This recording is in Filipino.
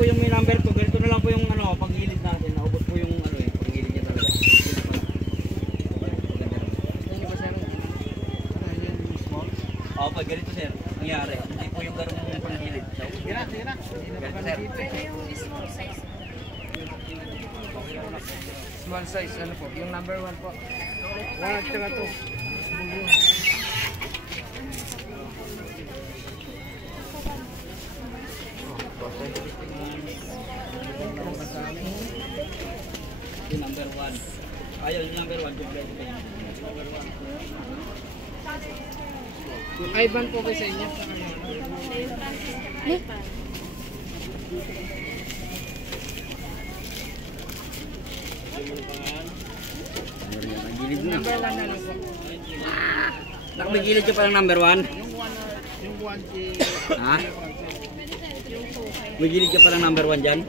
po yung may number ko. Ganito na lang po yung ano, paggilid natin. Naubos po yung ano eh, paggilid niya talaga. Oo, pag ganito sir, nangyari. Hindi po yung garong yung panggilid. Ganito sir. Small size. Small size, ano po? Yung number 1 po. 1 at saka 2. Yung number 1. Ayun, yung number 1. Yung Ivan po ba sa inyo? Gilid na. Number 1 na lang po. Nakabigilid ka palang number 1? Yung 1 si... Ha? May gilid ka palang number 1 dyan?